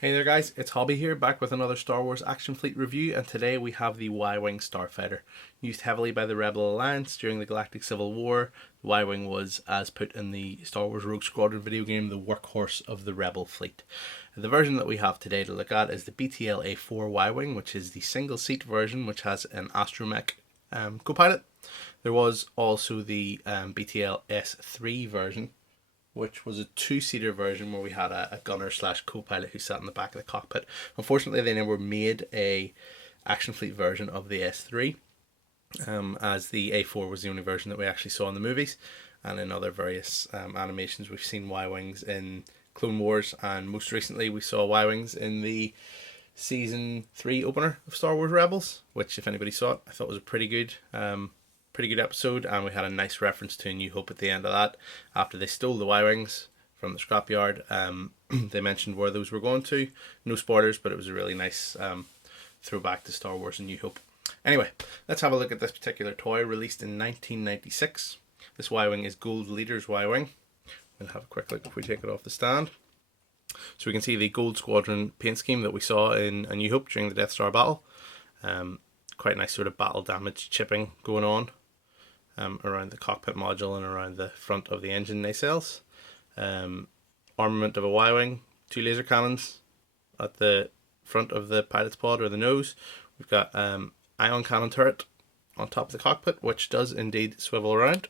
Hey there guys, it's Hobby here, back with another Star Wars Action Fleet review, and today we have the Y-Wing Starfighter. Used heavily by the Rebel Alliance during the Galactic Civil War, the Y-Wing was, as put in the Star Wars Rogue Squadron video game, the workhorse of the Rebel fleet. The version that we have today to look at is the BTL-A4 Y-Wing, which is the single-seat version, which has an astromech co-pilot. There was also the BTL-S3 version, which was a two-seater version where we had a gunner slash co-pilot who sat in the back of the cockpit. Unfortunately, they never made a Action Fleet version of the S3, as the A4 was the only version that we actually saw in the movies, and in other various animations we've seen Y-Wings in Clone Wars, and most recently we saw Y-Wings in the Season 3 opener of Star Wars Rebels, which, if anybody saw it, I thought was a pretty good episode, and we had a nice reference to A New Hope at the end of that. After they stole the Y-Wings from the scrapyard, they mentioned where those were going to. No spoilers, but it was a really nice throwback to Star Wars A New Hope. Anyway, let's have a look at this particular toy, released in 1996. This Y-Wing is Gold Leader's Y-Wing. We'll have a quick look if we take it off the stand. So we can see the Gold Squadron paint scheme that we saw in A New Hope during the Death Star battle. Quite nice sort of battle damage chipping going on around the cockpit module and around the front of the engine nacelles. Armament of a Y-Wing, 2 laser cannons at the front of the pilot's pod, or the nose. We've got ion cannon turret on top of the cockpit, which does indeed swivel around,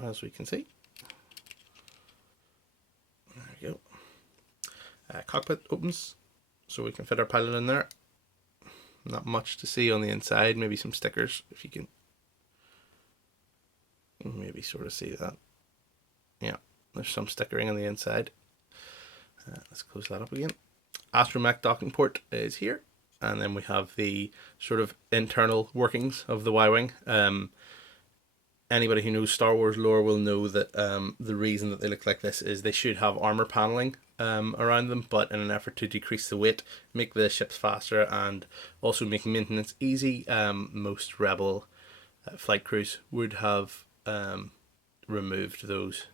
as we can see. There we go. Cockpit opens, so we can fit our pilot in there. Not much to see on the inside, maybe some stickers if you can maybe sort of see that. Yeah, there's some stickering on the inside. Let's close that up again. Astromech docking port is here, and then we have the sort of internal workings of the Y-Wing. Anybody who knows Star Wars lore will know that the reason that they look like this is they should have armor paneling around them, but in an effort to decrease the weight, make the ships faster, and also make maintenance easy, most Rebel flight crews would have removed those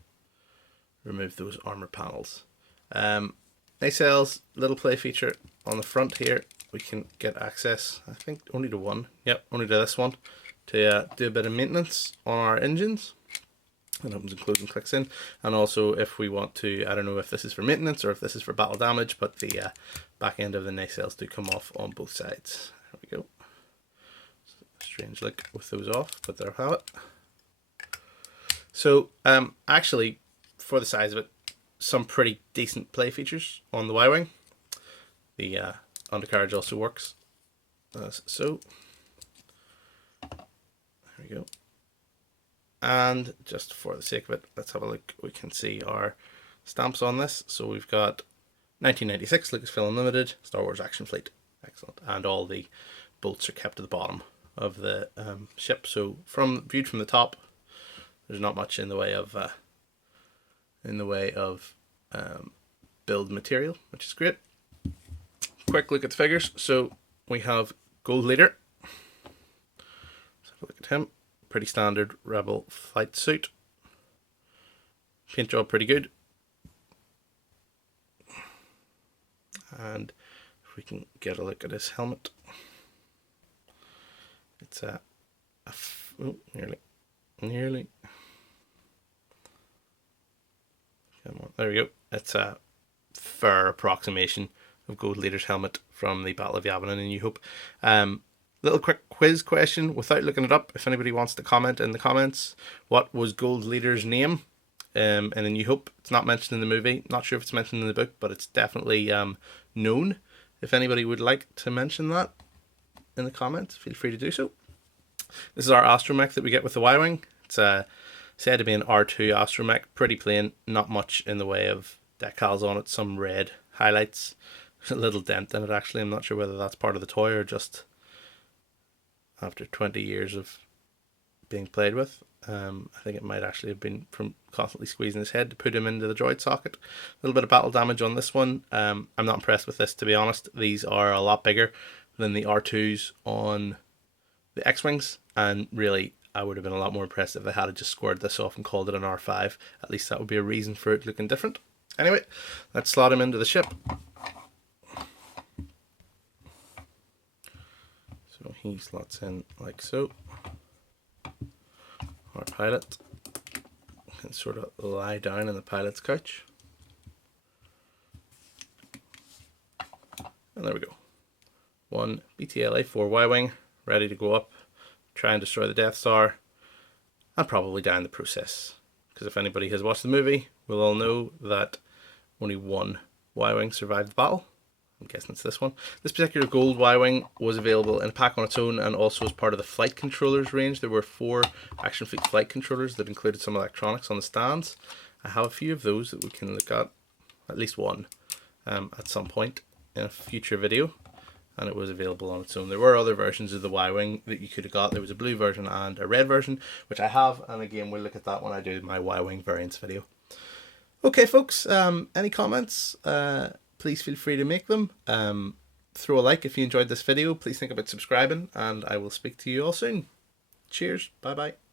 armor panels. Nacelles, little play feature on the front here. We can get access, I think, only to one. Yep, only to this one, to do a bit of maintenance on our engines. It opens and closes and clicks in. And also, if we want to, I don't know if this is for maintenance or if this is for battle damage, but the back end of the nacelles do come off on both sides. There we go. Strange look with those off, but there we have it. So, actually, for the size of it, some pretty decent play features on the Y-Wing. The undercarriage also works as so. There we go. And just for the sake of it, let's have a look. We can see our stamps on this. So we've got 1996 Lucasfilm Unlimited, Star Wars Action Fleet. Excellent. And all the bolts are kept at the bottom of the ship. So viewed from the top, there's not much in the way of build material, which is great. Quick look at the figures. So we have Gold Leader. Let's have a look at him. Pretty standard Rebel flight suit. Paint job pretty good. And if we can get a look at his helmet, it's nearly. Come on, there we go. It's a fair approximation of Gold Leader's helmet from the Battle of Yavin in A New Hope. Little quick quiz question without looking it up. If anybody wants to comment in the comments, what was Gold Leader's name in A New Hope? It's not mentioned in the movie. Not sure if it's mentioned in the book, but it's definitely known. If anybody would like to mention that in the comments, feel free to do so. This is our astromech that we get with the Y-Wing. It's said to be an R2 astromech. Pretty plain, not much in the way of decals on it. Some red highlights. There's a little dent in it actually. I'm not sure whether that's part of the toy or just after 20 years of being played with. I think it might actually have been from constantly squeezing his head to put him into the droid socket. A little bit of battle damage on this one. I'm not impressed with this, to be honest. These are a lot bigger than the R2s on the X-Wings, and really I would have been a lot more impressed if they had just squared this off and called it an R5. At least that would be a reason for it looking different. Anyway, let's slot him into the ship. He slots in like so. Our pilot can sort of lie down in the pilot's couch. And there we go. One BTL-A4 Y-Wing ready to go up, try and destroy the Death Star, and probably die in the process. Because if anybody has watched the movie, we'll all know that only one Y-Wing survived the battle. I'm guessing it's this one. This particular gold Y-Wing was available in a pack on its own and also as part of the flight controllers range. There were 4 Action Fleet flight controllers that included some electronics on the stands. I have a few of those that we can look at least one, at some point in a future video. And it was available on its own. There were other versions of the Y-Wing that you could have got. There was a blue version and a red version, which I have, and again we'll look at that when I do my Y-Wing variants video. Okay folks, any comments? Please feel free to make them. Throw a like if you enjoyed this video. Please think about subscribing, and I will speak to you all soon. Cheers, bye bye.